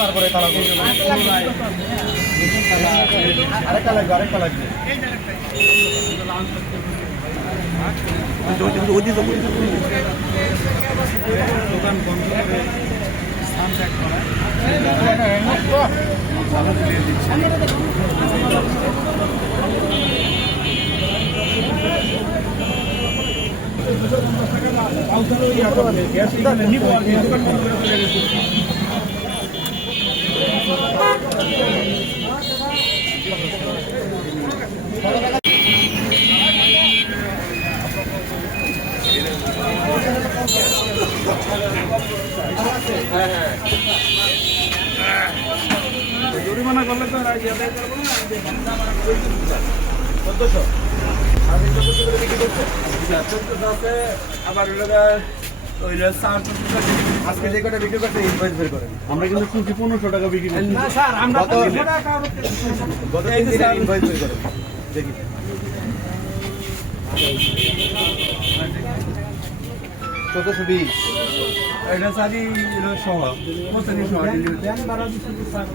তারপরে তালা আরেকটা লাগবে আরেকটা লাগবে দোকান বন্ধ করে সানসেট করা জরিমানা করলে তো আবার আজকে যে কটা বিক্রি করছে ইনভয়েস বের করেন। আমরা কিন্তু শুনছি 1500 টাকা বিক্রি করছি। না স্যার, আমরা 1500 টাকা গত দিন ইনভয়েস বের করেন দেখি। চোদ্দশো 20 এটা সারি সহ পঁচানি সহ ব্যান বাড়া দিচ্ছে স্যার।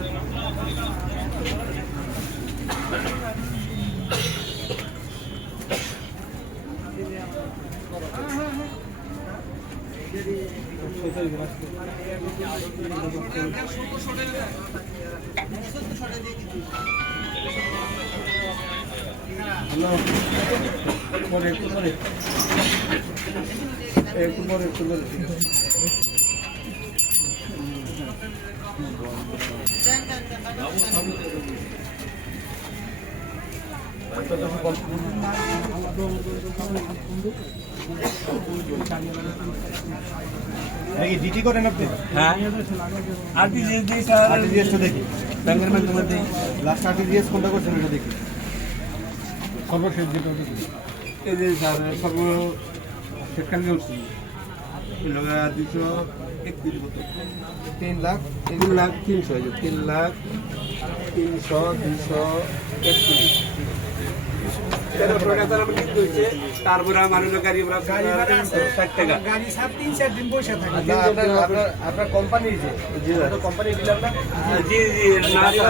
একটু পরে ডিটি করেন আপনি? হ্যাঁ, আরটিজিএসটা দেখি ব্যাংকের মাধ্যমে দেখি। লাস্ট আরটিজিএস কোনটা করছেন এটা দেখি। সর্বশেষ যেটা দেখি এই যে স্যার সর্বশেষখানে উঠছি 231 বোতল 3,00,000 তারপরে আমার গাড়ি 60 টাকা গাড়ি 3-4 দিন বসে থাকে। আপনার কোম্পানি কোম্পানি ডিলার না? জি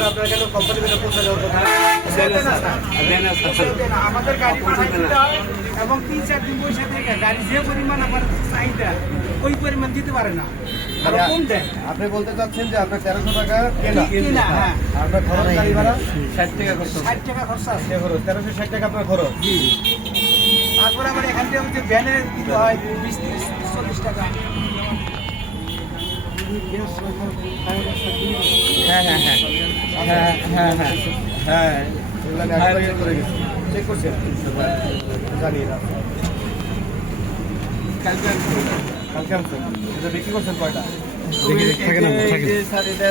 আপনার কেন কোম্পানি পৌঁছে দেওয়ার কথা আমাদের গাড়ি এবং 3-4 দিন বসে থাকে। গাড়ি যে পরিমাণ আমার চাহিদা ওই পরিমাণ দিতে পারে না। আপনি বলতে চাচ্ছেন যে আপনার 1300 টাকা কেনা, হ্যাঁ, আপনার খরচ গাড়ি ভাড়া 60 টাকা খরচ, 60 টাকা খরচ আছে, 1360 টাকা আপনার খরচ। জি, তারপরে আমার এখান থেকে হচ্ছে ভ্যানে দিতে হয় 20-30-40 টাকা। হ্যাঁ হ্যাঁ হ্যাঁ হ্যাঁ হ্যাঁ হ্যাঁ হ্যাঁ করে গেছি, চেক করছেন? জানি না কালকে আনছেন। এটা বিক্রি করছেন কয়টা? স্যার এটা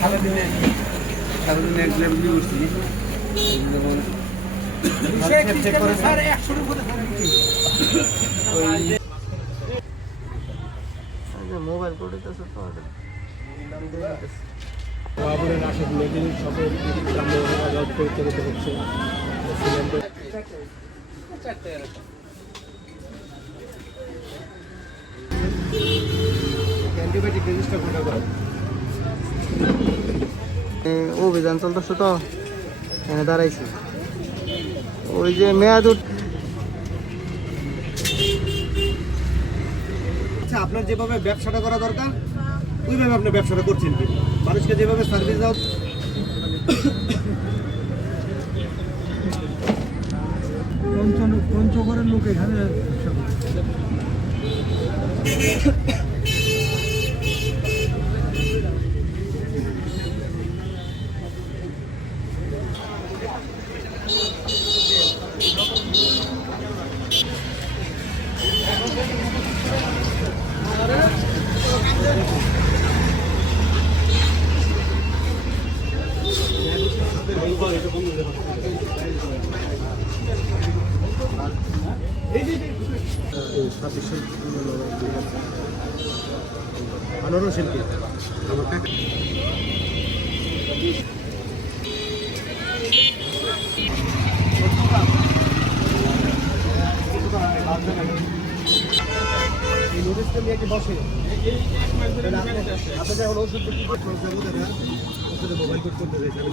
সারাদিনে একবার বিক্রি করছি। চেক করে স্যার 100 উপরে মোবাইল করে তো বাবুরের আশা লেগে সকল সামনে আজাদ করে চলতে হচ্ছে। অ্যান্টিবায়োটিক রেজিস্টার কোনটা করে? অভিযান চলতেছে তো এখানে দাঁড়াইছি। ওই যে মেয়াদ আচ্ছা, আপনার যেভাবে ব্যবসাটা করা দরকার ওইভাবে আপনি ব্যবসাটা করছেন কি? মানুষকে যেভাবে সার্ভিস দাও পঞ্চগড়ের লোক এখানে আনোয়ার শিল্পী নিয়ে কি বসে আপনি যখন ওষুধ বিক্রি করতে যাবো দাদা ওষুধে মোবাইল কোড করতে চাইছি আমি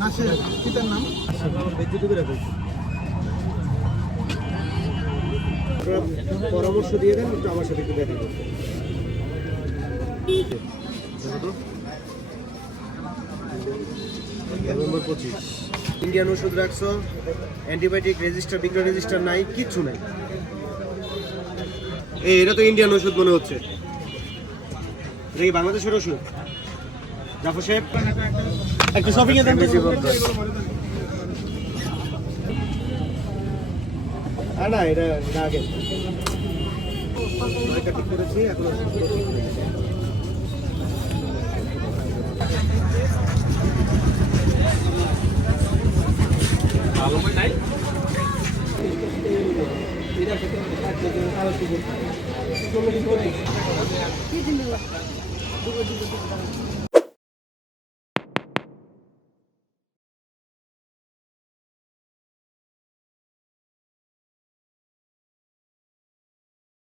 না সে পিতার নাম বিদ্যুৎ করে রাখছি পরামর্শ দিয়ে দেন একটু আমার সাথে একটু দেখা করতে নভেম্বর 25 ইন্ডিয়ান ওষুধ রাখছো অ্যান্টিবায়োটিক রেজিস্টার বিক্রয় রেজিস্টার নাই কিচ্ছু নাই এটা তো ইন্ডিয়ান ওষুধ মনে হচ্ছে এটা কি বাংলাদেশের ওষুধ জাফর সাহেব একটু শপিং এ দেন না এটা আগে ঠিক করেছি এখন নাই এটা